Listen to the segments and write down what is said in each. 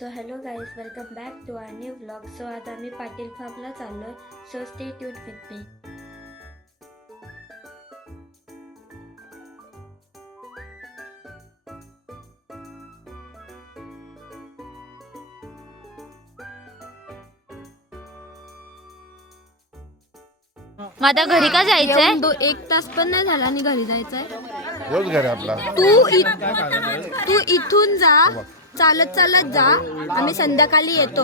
So hello guys, welcome back to our new vlog. So आज आम्ही पाटील फार्मला चाललो आहे. So stay tune with me. मग आता घरी का जायचंय? 1 तास पण नाही झाला आणि घरी जायचंय. रोज घर आहे आपला. तू इथून जा, चालत जा. आम्ही संध्याकाळी येतो.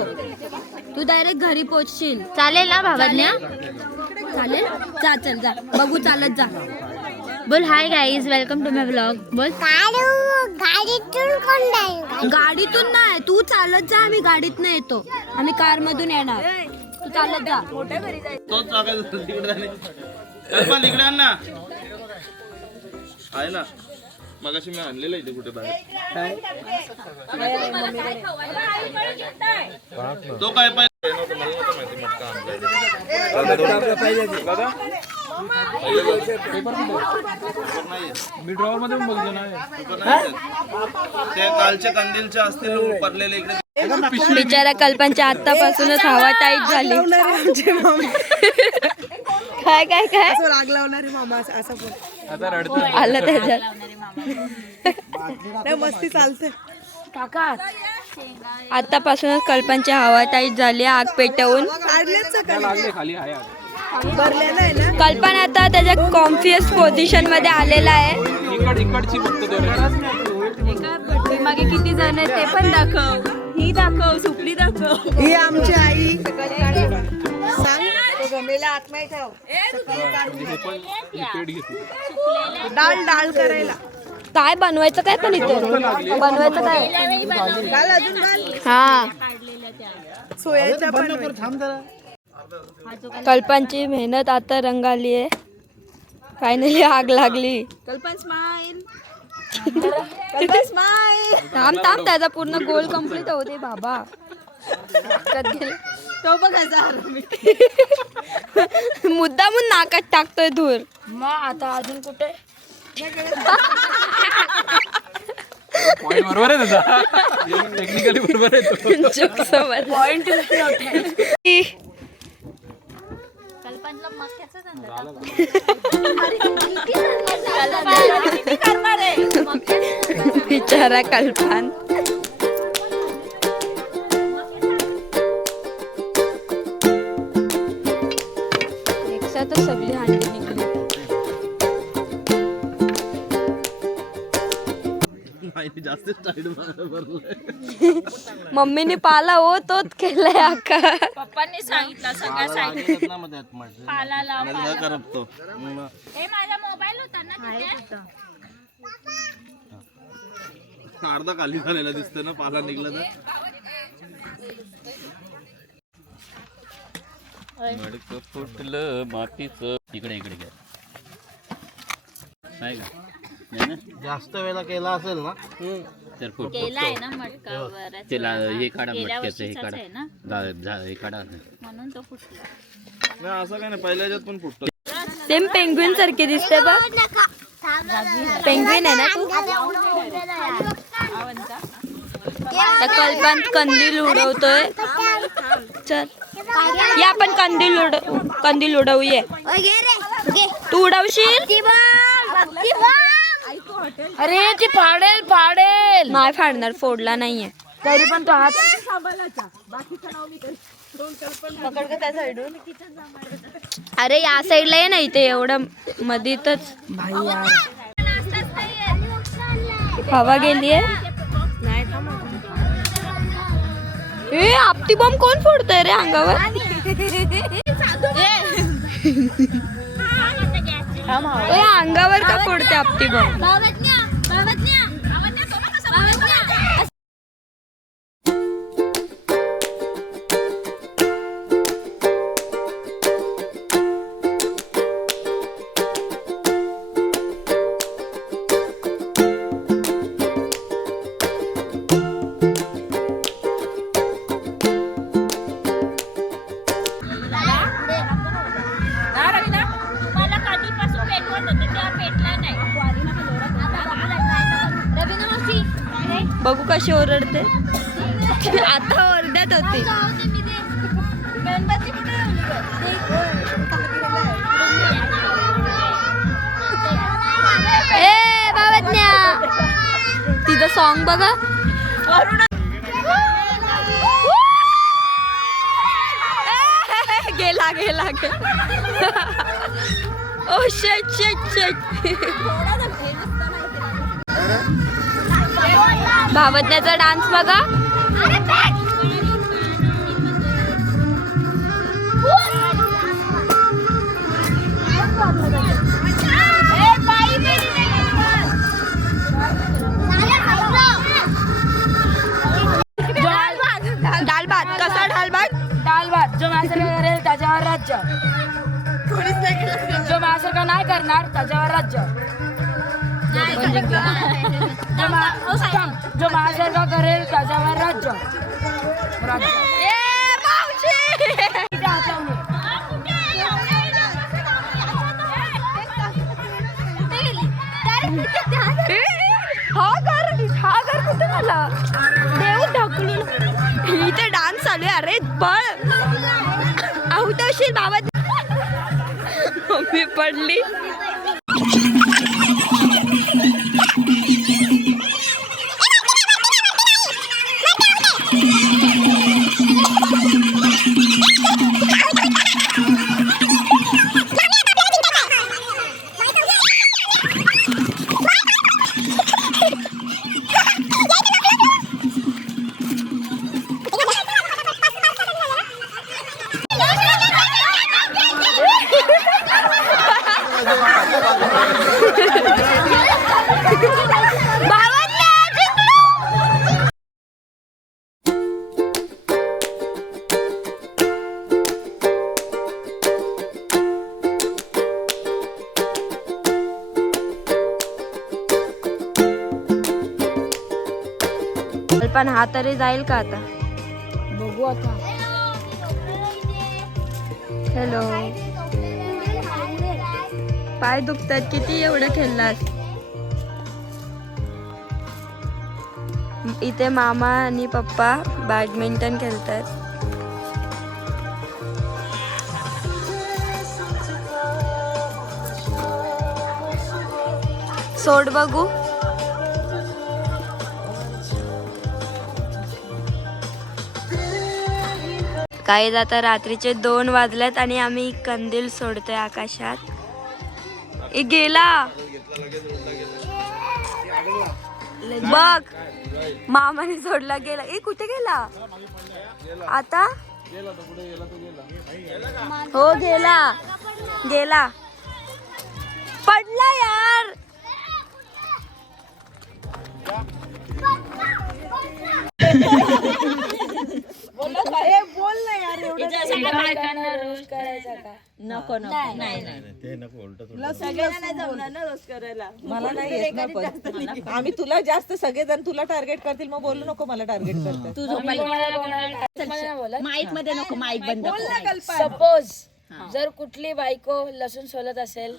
तू डायरेक्ट घरी पोहोचशील. चालेल ना भावांना? चालेल, चल जा, बघू, चालत जा. बोल hi guys, welcome to my vlog. बोल. गाडीतून नाही, तू चालत जा. आम्ही गाडीत नाही येतो, आम्ही कार मधून येणार. तू चालत जा. इकडे आण ना. आहे ना, मगाशी मी आणलेलं इथे कुठे बाहेर. तो काय पाहिजे माहिती मटका मी ड्रॉवर मध्ये बघतो ना. ते कालच्या कंदीलचे असतील पडलेले इकडे. बिचारा कल्पनच्या आतापासूनच हवा टाईट झाली. काय काय काय लागलावणारे मामा असं पण आता रडतो. आलं त्याच्यात. नाही, मस्ती चालते. आतापासूनच कल्पनची हवा टाईट झाली. आग पेटवून काढलेच लागले खाली आहे. भरले नाही ना. कल्पना आता त्याच्या कॉन्फियस पोझिशन मध्ये आलेला आहे. इकडची बघतो मागे किती जण आहेत ते पण दाखव. ही दाखव, सुपली दाखव. ही आमची आई. सांग, तो गमेला आतमध्ये ठेव. डाळ करायला. काय बनवायचं काय पण इथे बनवायचं काय? डाळ अजून घाल. हा, सोयाच्या पण. कल्पनची मेहनत आता रंगाली आहे. फायनली आग लागली. कल्पन स्माईल. कल्पन स्माईल. थांब त्याचा पूर्ण गोल कम्प्लीट होते बाबा. तो बघायचा. मुद्दामून नाकात टाकतोय धूर. मग आता अजून कुठे? पॉइंट बरोबर आहे त्याचा. टेक्निकली बरोबर आहे तो. पॉइंट कल्पनला मक्याचा बिचारा कल्पन. एकसाथ सगळी हांडी निघली. जास्त स्टाईल भरलाय. मम्मीने पाला हो तोच केलाय आका. पप्पांनी सांगितलं सगळं सांगितलं. पाला लाव, पाला. करपतो. हे माझा मोबाईल होता ना तिथे. अर्धा खाली झालेला दिसतो ना पाला निघला तर. मडकं फुटलं मातीचं. इकडे घ्या. नाही का? नाही ना? जास्त वेळा केला असेल ना तर फुट केलाय ना मटका बरं. त्याला हे काढा, गेल्या मटक्याचं हे वर्षीचाच काढा. आहे ना, हे काढा. म्हणून तो फुटला. नाही असं काय नाही, पहिल्या ह्याच्यात पण फुटतो. सेम पेंग्विन सारखे दिसते बा. पेंग्विन आहे ना तू. आता कल्पन कंदील उडवतोय. चल या आपण कंदील उडवू ये. तू उडवशील? अरे ती फाडेल. नाही फाडणार, फोडला नाहीये. तरी पण तो हात. अरे या साईडला ये ना, इथे एवढं मधीतच हवा गेलीये. ए आपटी बॉम्ब कोण फोडतोय रे अंगावर? ए अंगावर का फोडते आपटी बॉम्ब? मला कधीपासून पेटवत होतं, तेव्हा पेटला नाही. बघू कशी ओरडते. आता ओरडत होती. ए बाबा तिचं सॉन्ग बघा. गेला गेला ओ शेट शेट शेट. भावज्ञाचा डान्स बघा. दाल भात कसा दाल भात. दाल भात जो माझ्यासारखं करेल त्याच्यावर राज्य, जो माझ्यासारखं नाही करणार त्याच्यावर राज्य, जो माझ्यासारखं करेल त्याच्यावर राज्य. हा घर कुठे झाला देव ढकलून. इथे डान्स चालू आहे. अरे बळ आऊट असेल बाबा. मम्मी पडली. पण हा तरी जाईल का आता. बघू आता. हॅलो. पाय दुखतात किती एवढं खेळलास. इथे मामा आणि पप्पा बॅडमिंटन खेळतात. सोड बघू. काही आता रात्रीचे 2 वाजल्यात आणि आम्ही कंदील सोडतोय आकाशात. गेला बघ. मामाने सोडला गेला. कुठे गेला आता. हो गेला गेला. पडला यार. नको मला नाही येत ना पण. आम्ही तुला जास्त सगळेजण तुला टार्गेट करतील मग बोलू नको मला टार्गेट करतात. माईक मध्ये नको. माईक बंद. सपोज जर कुठली बायको लसूण सोलत असेल,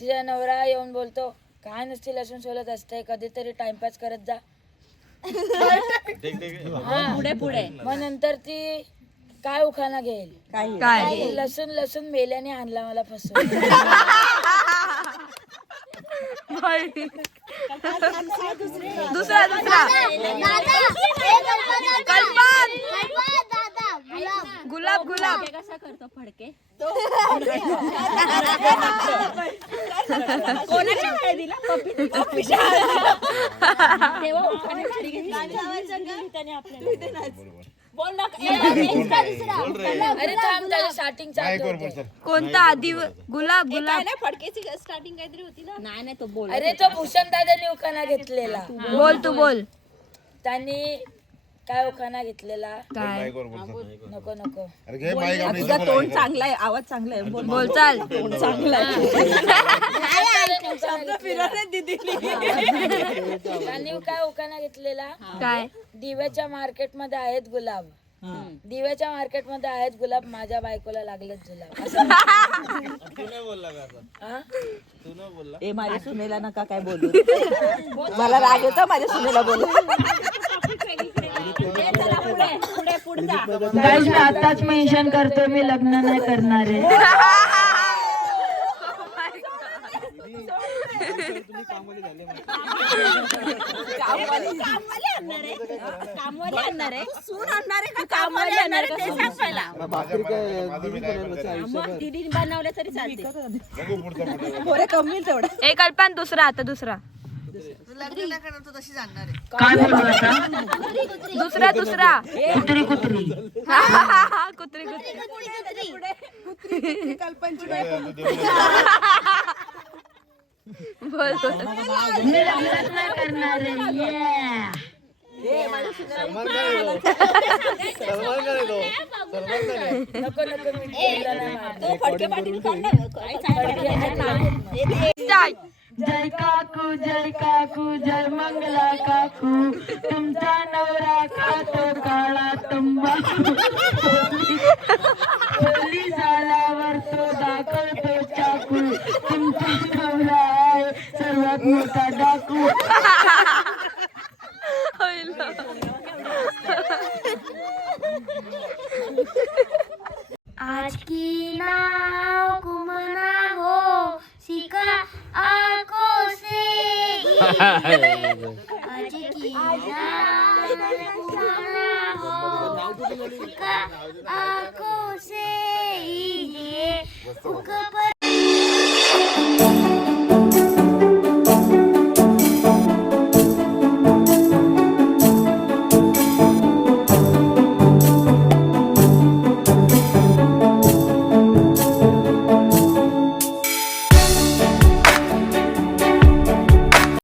तिचा नवरा येऊन बोलतो काय नसते लसूण सोलत असते, कधीतरी टाइमपास करत जा. पुढे पुढे मग नंतर ती काय उखाणा घेईल. काय लसूण लसूण मेल्याने आणला मला फसवून. दुसरा गुलाब गुलाब कसा करतो फडके. कोणाच्या हळदीला अरे थांब त्याच्या स्टार्टिंग कोणता आधी. गुलाब गुलाब. फडकेची स्टार्टिंग काहीतरी होती ना. नाही तो बोल. अरे तो भूषण दादानी उखाणा घेतलेला. बोल तू बोल. त्यांनी काय उखाणा घेतलेला. काय नको नको. तुझा तोंड चांगला आहे, आवाज चांगला आहे. बोल बोल चाल. तोंड चांगला आहे. त्यांनी काय उखाणा घेतलेला. काय दिव्याच्या मार्केट मध्ये आहेत गुलाब, दिव्याच्या मार्केट मध्ये आहेत गुलाब, माझ्या बायकोला लागलेत जुलाब असं तू नाही बोलला का आता? हा? तू नाही बोलला ए माझ्या सुनेला नका काय बोलू मला राग येतो माझ्या सुनेला बोलू Guys, मी आताच मेन्शन करतो मी लग्न नाही करणार आहे. पोरे कमी तेवढा एक कल्पना दुसरा आता दुसरा दुसरा दुसरा कुत्री कुत्री बोल बोल. नको नको मी केलं नाही Start. जय काकू जय मंगला काकू तुमचा नवरा खातो काळा तंबाखू होली झाल्यावर तो दाखवतो चाकू तुमचा नवरा आहे सर्वात मोठा डाकू. आज की नाव घुमना हो सिका आंखों से आज की नाव घुमना हो सिका आंखों से ये ऊपर